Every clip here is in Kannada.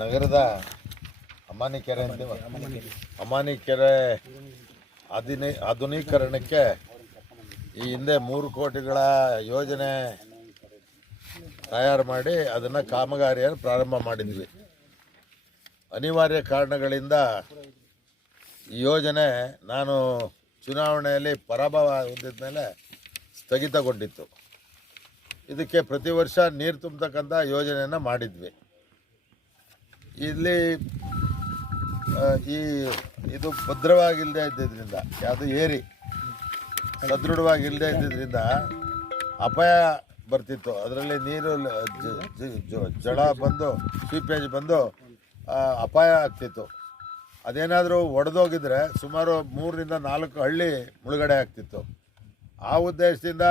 ನಗರದ ಅಮಾನಿ ಕೆರೆ ಅಂತೀವ ಅಮಾನಿ ಕೆರೆ ಆಧುನಿ ಆಧುನೀಕರಣಕ್ಕೆ ಈ ಹಿಂದೆ ಮೂರು ಕೋಟಿಗಳ ಯೋಜನೆ ತಯಾರು ಮಾಡಿ ಅದನ್ನು ಕಾಮಗಾರಿಯನ್ನು ಪ್ರಾರಂಭ ಮಾಡಿದ್ವಿ. ಅನಿವಾರ್ಯ ಕಾರಣಗಳಿಂದ ಈ ಯೋಜನೆ ನಾನು ಚುನಾವಣೆಯಲ್ಲಿ ಪರಾಭವ ಹೊಂದಿದ ಮೇಲೆ ಸ್ಥಗಿತಗೊಂಡಿತ್ತು. ಇದಕ್ಕೆ ಪ್ರತಿ ವರ್ಷ ನೀರು ತುಂಬತಕ್ಕಂಥ ಯೋಜನೆಯನ್ನು ಮಾಡಿದ್ವಿ. ಇಲ್ಲಿ ಈ, ಇದು ಭದ್ರವಾಗಿಲ್ಲದೆ ಇದ್ದಿದ್ದರಿಂದ ಯಾವುದು ಏರಿ ಸದೃಢವಾಗಿಲ್ಲದೆ ಇದ್ದಿದ್ದರಿಂದ ಅಪಾಯ ಬರ್ತಿತ್ತು. ಅದರಲ್ಲಿ ನೀರು ಜಳ ಬಂದು, ಸೀಪೇಜ್ ಬಂದು ಅಪಾಯ ಆಗ್ತಿತ್ತು. ಅದೇನಾದರೂ ಒಡೆದೋಗಿದ್ರೆ ಸುಮಾರು ಮೂರರಿಂದ ನಾಲ್ಕು ಹಳ್ಳಿ ಮುಳುಗಡೆ ಆಗ್ತಿತ್ತು. ಆ ಉದ್ದೇಶದಿಂದ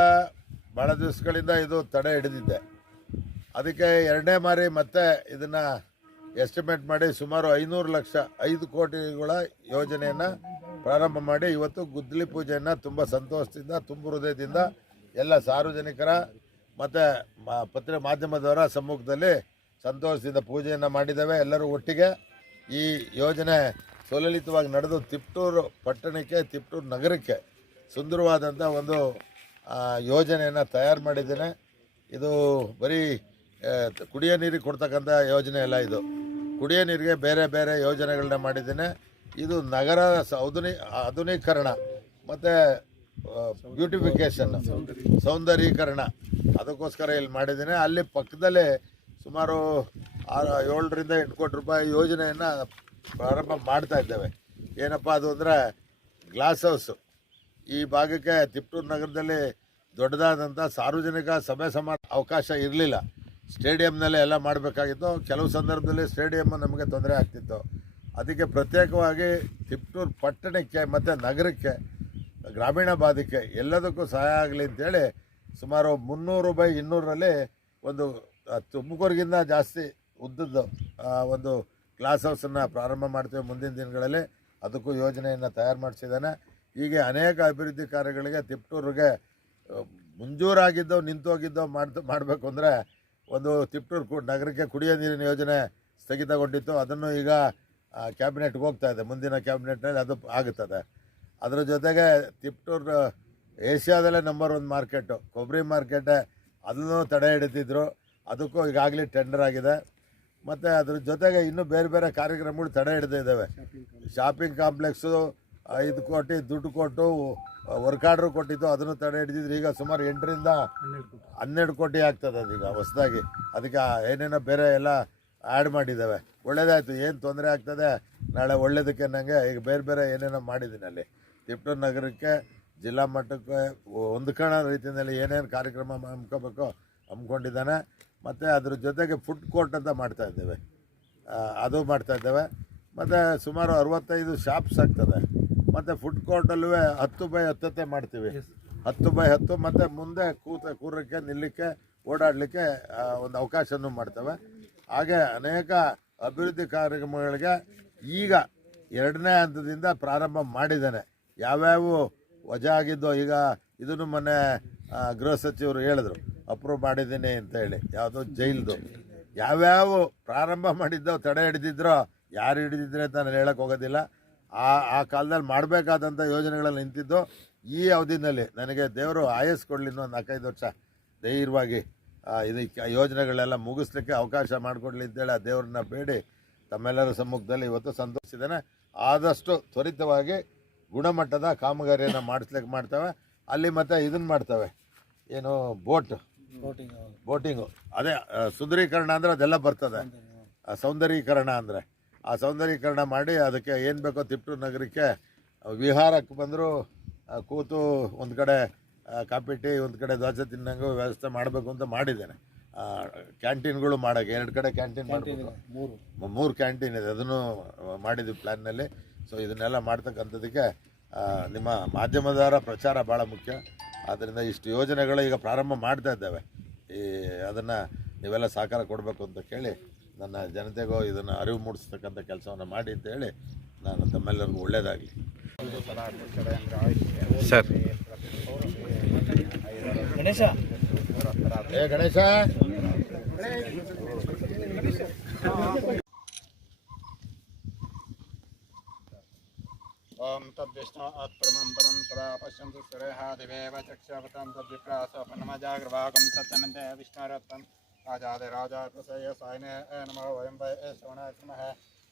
ಭಾಳ ದಿವಸಗಳಿಂದ ಇದು ತಡೆ ಹಿಡಿದಿದ್ದೆ. ಅದಕ್ಕೆ ಎರಡನೇ ಮಾರಿ ಮತ್ತೆ ಇದನ್ನು ಎಸ್ಟಿಮೇಟ್ ಮಾಡಿ ಸುಮಾರು ಐನೂರು ಲಕ್ಷ, ಐದು ಕೋಟಿಗಳ ಯೋಜನೆಯನ್ನು ಪ್ರಾರಂಭ ಮಾಡಿ ಇವತ್ತು ಗುದ್ದಲಿ ಪೂಜೆಯನ್ನು ತುಂಬ ಸಂತೋಷದಿಂದ, ತುಂಬ ಹೃದಯದಿಂದ ಎಲ್ಲ ಸಾರ್ವಜನಿಕರ ಮತ್ತು ಪತ್ರ ಮಾಧ್ಯಮದವರ ಸಮ್ಮುಖದಲ್ಲಿ ಸಂತೋಷದಿಂದ ಪೂಜೆಯನ್ನು ಮಾಡಿದ್ದೇವೆ. ಎಲ್ಲರೂ ಒಟ್ಟಿಗೆ ಈ ಯೋಜನೆ ಸುಲಲಿತವಾಗಿ ನಡೆದು ತಿಪ್ಟೂರು ಪಟ್ಟಣಕ್ಕೆ, ತಿಪ್ಟೂರು ನಗರಕ್ಕೆ ಸುಂದರವಾದಂಥ ಒಂದು ಯೋಜನೆಯನ್ನು ತಯಾರು ಮಾಡಿದ್ದೇನೆ. ಇದು ಬರೀ ಕುಡಿಯೋ ನೀರಿಗೆ ಕೊಡ್ತಕ್ಕಂಥ ಯೋಜನೆ ಎಲ್ಲ ಇದು. ಕುಡಿಯೋ ನೀರಿಗೆ ಬೇರೆ ಬೇರೆ ಯೋಜನೆಗಳನ್ನ ಮಾಡಿದ್ದೇನೆ. ಇದು ನಗರ ಸೌಧುನಿ ಆಧುನಿ ಆಧುನೀಕರಣ ಮತ್ತು ಬ್ಯೂಟಿಫಿಕೇಷನ್ ಸೌಂದರ್ಯೀಕರಣ. ಅದಕ್ಕೋಸ್ಕರ ಇಲ್ಲಿ ಮಾಡಿದ್ದೀನಿ. ಅಲ್ಲಿ ಪಕ್ಕದಲ್ಲೇ ಸುಮಾರು ಆರು, ಏಳರಿಂದ ಎಂಟು ಕೋಟಿ ರೂಪಾಯಿ ಯೋಜನೆಯನ್ನು ಪ್ರಾರಂಭ ಮಾಡ್ತಾ ಇದ್ದೇವೆ. ಏನಪ್ಪ ಅದು ಅಂದರೆ ಗ್ಲಾಸ್ ಹೌಸು ಈ ಭಾಗಕ್ಕೆ ತಿಪ್ಟೂರು ನಗರದಲ್ಲಿ ದೊಡ್ಡದಾದಂಥ ಸಾರ್ವಜನಿಕ ಸಭೆ ಸಮಾರ ಅವಕಾಶ ಇರಲಿಲ್ಲ. ಸ್ಟೇಡಿಯಂನಲ್ಲೇ ಎಲ್ಲ ಮಾಡಬೇಕಾಗಿತ್ತು. ಕೆಲವು ಸಂದರ್ಭದಲ್ಲಿ ಸ್ಟೇಡಿಯಮ್ ನಮಗೆ ತೊಂದರೆ ಆಗ್ತಿತ್ತು. ಅದಕ್ಕೆ ಪ್ರತ್ಯೇಕವಾಗಿ ತಿಪ್ಟೂರು ಪಟ್ಟಣಕ್ಕೆ ಮತ್ತು ನಗರಕ್ಕೆ, ಗ್ರಾಮೀಣ ಭಾಗಕ್ಕೆ ಎಲ್ಲದಕ್ಕೂ ಸಹಾಯ ಆಗಲಿ ಅಂತೇಳಿ ಸುಮಾರು ಮುನ್ನೂರು ಬೈ ಇನ್ನೂರರಲ್ಲಿ ಒಂದು ತುಮಕೂರಿಗಿಂತ ಜಾಸ್ತಿ ಉದ್ದದ್ದು ಒಂದು ಗ್ಲಾಸ್ ಹೌಸನ್ನು ಪ್ರಾರಂಭ ಮಾಡ್ತೇವೆ ಮುಂದಿನ ದಿನಗಳಲ್ಲಿ. ಅದಕ್ಕೂ ಯೋಜನೆಯನ್ನು ತಯಾರು ಮಾಡಿಸಿದ್ದಾನೆ. ಹೀಗೆ ಅನೇಕ ಅಭಿವೃದ್ಧಿ ಕಾರ್ಯಗಳಿಗೆ ತಿಪ್ಟೂರಿಗೆ ಮುಂಜೂರಾಗಿದ್ದೋ ನಿಂತೋಗಿದ್ದೋ ಮಾಡ್ತು, ಮಾಡಬೇಕು ಅಂದರೆ ಒಂದು ತಿಪ್ಟೂರು ಕು ನಗರಕ್ಕೆ ಕುಡಿಯೋ ನೀರಿನ ಯೋಜನೆ ಸ್ಥಗಿತಗೊಂಡಿತ್ತು. ಅದನ್ನು ಈಗ ಕ್ಯಾಬಿನೆಟ್ಗೆ ಹೋಗ್ತಾ ಇದೆ. ಮುಂದಿನ ಕ್ಯಾಬಿನೆಟ್ನಲ್ಲಿ ಅದು ಆಗುತ್ತದೆ. ಅದರ ಜೊತೆಗೆ ತಿಪ್ಟೂರು ಏಷ್ಯಾದಲ್ಲೇ ನಂಬರ್ ಒನ್ ಮಾರ್ಕೆಟು. ಕೊಬ್ಬರಿ ಮಾರ್ಕೆಟೆ ಅದನ್ನು ತಡೆ ಹಿಡಿತಿದ್ರು ಅದಕ್ಕೂ ಈಗಾಗಲೇ ಟೆಂಡರ್ ಆಗಿದೆ. ಮತ್ತು ಅದ್ರ ಜೊತೆಗೆ ಇನ್ನೂ ಬೇರೆ ಬೇರೆ ಕಾರ್ಯಕ್ರಮಗಳು ತಡೆ ಹಿಡಿದಿದ್ದಾವೆ. ಶಾಪಿಂಗ್ ಕಾಂಪ್ಲೆಕ್ಸು ಐದು ಕೋಟಿ ದುಡ್ಡು ಕೊಟ್ಟು ವರ್ಕ್ ಆರ್ಡ್ರ್ ಕೊಟ್ಟಿದ್ದು ಅದನ್ನು ತಡೆ ಹಿಡಿದಿದ್ರು ಈಗ ಸುಮಾರು ಎಂಟರಿಂದ ಹನ್ನೆರಡು ಕೋಟಿ. ಆಗ್ತದೆ ಅದೀಗ ಹೊಸದಾಗಿ. ಅದಕ್ಕೆ ಏನೇನೋ ಬೇರೆ ಎಲ್ಲ ಆ್ಯಡ್ ಮಾಡಿದ್ದಾವೆ. ಒಳ್ಳೇದಾಯಿತು ಏನು ತೊಂದರೆ ಆಗ್ತದೆ ನಾಳೆ ಒಳ್ಳೇದಕ್ಕೆ ನನಗೆ ಈಗ ಬೇರೆ ಬೇರೆ ಏನೇನೋ ಮಾಡಿದ್ದೀನಿ ಅಲ್ಲಿ. ತಿಪ್ಟೂರು ನಗರಕ್ಕೆ ಜಿಲ್ಲಾ ಮಟ್ಟಕ್ಕೆ ಹೊಂದ್ಕೊಳ್ಳೋ ರೀತಿಯಲ್ಲಿ ಏನೇನು ಕಾರ್ಯಕ್ರಮ ಹಮ್ಕೋಬೇಕು ಹಮ್ಮಿಕೊಂಡಿದ್ದಾನೆ ಮತ್ತು ಅದ್ರ ಜೊತೆಗೆ ಫುಡ್ ಕೋರ್ಟ್ ಅಂತ ಮಾಡ್ತಾ ಇದ್ದೇವೆ. ಅದು ಮಾಡ್ತಾ ಇದ್ದೇವೆ. ಮತ್ತು ಸುಮಾರು ಅರವತ್ತೈದು ಶಾಪ್ಸ್ ಆಗ್ತದೆ. ಮತ್ತು ಫುಡ್ ಕೋರ್ಟಲ್ಲೂ ಹತ್ತು ಬೈ ಹತ್ತತ್ತೆ ಮಾಡ್ತೀವಿ. ಹತ್ತು ಬೈ ಹತ್ತು ಮತ್ತು ಮುಂದೆ ಕೂತ ಕೂರಕ್ಕೆ ನಿಲ್ಲಕ್ಕೆ ಓಡಾಡಲಿಕ್ಕೆ ಒಂದು ಅವಕಾಶನೂ ಮಾಡ್ತೇವೆ. ಹಾಗೆ ಅನೇಕ ಅಭಿವೃದ್ಧಿ ಕಾರ್ಯಕ್ರಮಗಳಿಗೆ ಈಗ ಎರಡನೇ ಹಂತದಿಂದ ಪ್ರಾರಂಭ ಮಾಡಿದ್ದೇನೆ. ಯಾವ್ಯಾವ ವಜಾ ಆಗಿದ್ದೋ ಈಗ ಇದನ್ನು ಮೊನ್ನೆ ಗೃಹ ಸಚಿವರು ಹೇಳಿದ್ರು. ಅಪ್ರೂವ್ ಮಾಡಿದ್ದೀನಿ ಅಂತ ಹೇಳಿ. ಯಾವುದೋ ಜೈಲ್ದು. ಯಾವ್ಯಾವ ಪ್ರಾರಂಭ ಮಾಡಿದ್ದೋ ತಡೆ ಹಿಡಿದಿದ್ರೋ ಯಾರು ಹಿಡಿದಿದ್ರೆ ಅಂತ ನಾನು ಹೇಳಕ್ಕೆ ಹೋಗೋದಿಲ್ಲ. ಆ ಆ ಕಾಲದಲ್ಲಿ ಮಾಡಬೇಕಾದಂಥ ಯೋಜನೆಗಳಲ್ಲಿ ನಿಂತಿದ್ದು ಈ ಅವಧಿನಲ್ಲಿ ನನಗೆ ದೇವರು ಆಯಸ್ ಕೊಡಲಿ ಇನ್ನೊಂದು ನಾಲ್ಕೈದು ವರ್ಷ ಧೈರ್ಯವಾಗಿ ಇದಕ್ಕೆ ಯೋಜನೆಗಳೆಲ್ಲ ಮುಗಿಸ್ಲಿಕ್ಕೆ ಅವಕಾಶ ಮಾಡಿಕೊಡ್ಲಿ ಅಂತೇಳಿ ಆ ದೇವ್ರನ್ನ ಬೇಡಿ. ತಮ್ಮೆಲ್ಲರ ಸಮ್ಮುಖದಲ್ಲಿ ಇವತ್ತು ಸಂತೋಷಿದ್ದೇನೆ ಆದಷ್ಟು ತ್ವರಿತವಾಗಿ ಗುಣಮಟ್ಟದ ಕಾಮಗಾರಿಯನ್ನು ಮಾಡಿಸ್ಲಿಕ್ಕೆ ಮಾಡ್ತವೆ. ಅಲ್ಲಿ ಮತ್ತೆ ಇದನ್ನು ಮಾಡ್ತವೆ. ಏನು ಬೋಟ್? ಬೋಟಿಂಗು ಅದೇ ಸುಂದರೀಕರಣ ಅಂದರೆ ಅದೆಲ್ಲ ಬರ್ತದೆ. ಆ, ಸೌಂದರೀಕರಣ ಅಂದರೆ. ಆ ಸೌಂದರ್ಯೀಕರಣ ಮಾಡಿ ಅದಕ್ಕೆ ಏನು ಬೇಕೋ ತಿಪ್ಟೂರು ನಗರಕ್ಕೆ ವಿಹಾರಕ್ಕೆ ಬಂದರೂ ಕೂತು ಒಂದು ಕಡೆ ಕಾಪಿಟಿ ಒಂದು ಕಡೆ ದೋಸೆ ತಿನ್ನಂಗೆ ವ್ಯವಸ್ಥೆ ಮಾಡಬೇಕು ಅಂತ ಮಾಡಿದ್ದೇನೆ. ಕ್ಯಾಂಟೀನ್ಗಳು ಮಾಡೋಕ್ಕೆ ಎರಡು ಕಡೆ ಕ್ಯಾಂಟೀನ್ ಮಾಡಬೇಕು. ಮೂರು. ಮೂರು ಕ್ಯಾಂಟೀನ್ ಇದೆ ಅದನ್ನು ಮಾಡಿದ್ವಿ ಪ್ಲ್ಯಾನ್ನಲ್ಲಿ ಸೊ ಇದನ್ನೆಲ್ಲ ಮಾಡ್ತಕ್ಕಂಥದಕ್ಕೆ ನಿಮ್ಮ ಮಾಧ್ಯಮದವರ ಪ್ರಚಾರ ಭಾಳ ಮುಖ್ಯ. ಆದ್ದರಿಂದ ಇಷ್ಟು ಯೋಜನೆಗಳು ಈಗ ಪ್ರಾರಂಭ ಮಾಡ್ತಾ ಇದ್ದಾವೆ. ಈ ಅದನ್ನು ನೀವೆಲ್ಲ ಸಹಕಾರ ಕೊಡಬೇಕು ಅಂತ ಕೇಳಿ ನನ್ನ ಜನತೆಗೂ ಇದನ್ನು ಅರಿವು ಮೂಡಿಸ್ತಕ್ಕಂಥ ಕೆಲಸವನ್ನು ಮಾಡಿ ಅಂತೇಳಿ ನಾನು ತಮ್ಮೆಲ್ಲರಿಗೂ ಒಳ್ಳೆಯದಾಗಲಿ ಸರ್. ಗಣೇಶ. ಹೇ ಗಣೇಶ. ಓಂ ತದ್ವಿಷ್ಣು ಅತ್ ಪ್ರಮಂ ಪರಂಪರ ಪಶ್ಯಂತು ಸುರೇಹಾ ದಿವೇವ ಚಕ್ಷಪತಂ ತದ್ವಿಪ್ರಾಸ ಪನ್ನಮ ಜಾಗೃವಾಕಂ ಸತ್ಯಮಂತೆ आज़ाद राजा प्रसय सायने नमो वयं वै एषवणाय स्मः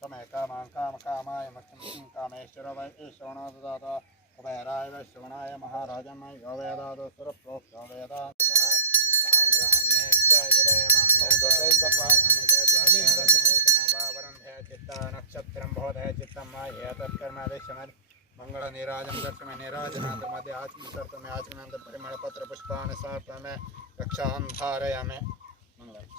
तमे काम कामाय मक्षं कामेश्वर वै एषवणो ददाता। वैराय वै श्रवणाय महाराजमय वेदादो सुरप्रोक्तो वेदा नक्षत्रम बोधय चित्तम माह्य तत्कर्म देशमर मंगल निराजम दक्षम निराजनाथ मध्य आचम सर्त में आचमन परिमल पत्र पुष्पान सार्थ रक्षा धारया में বাংলায়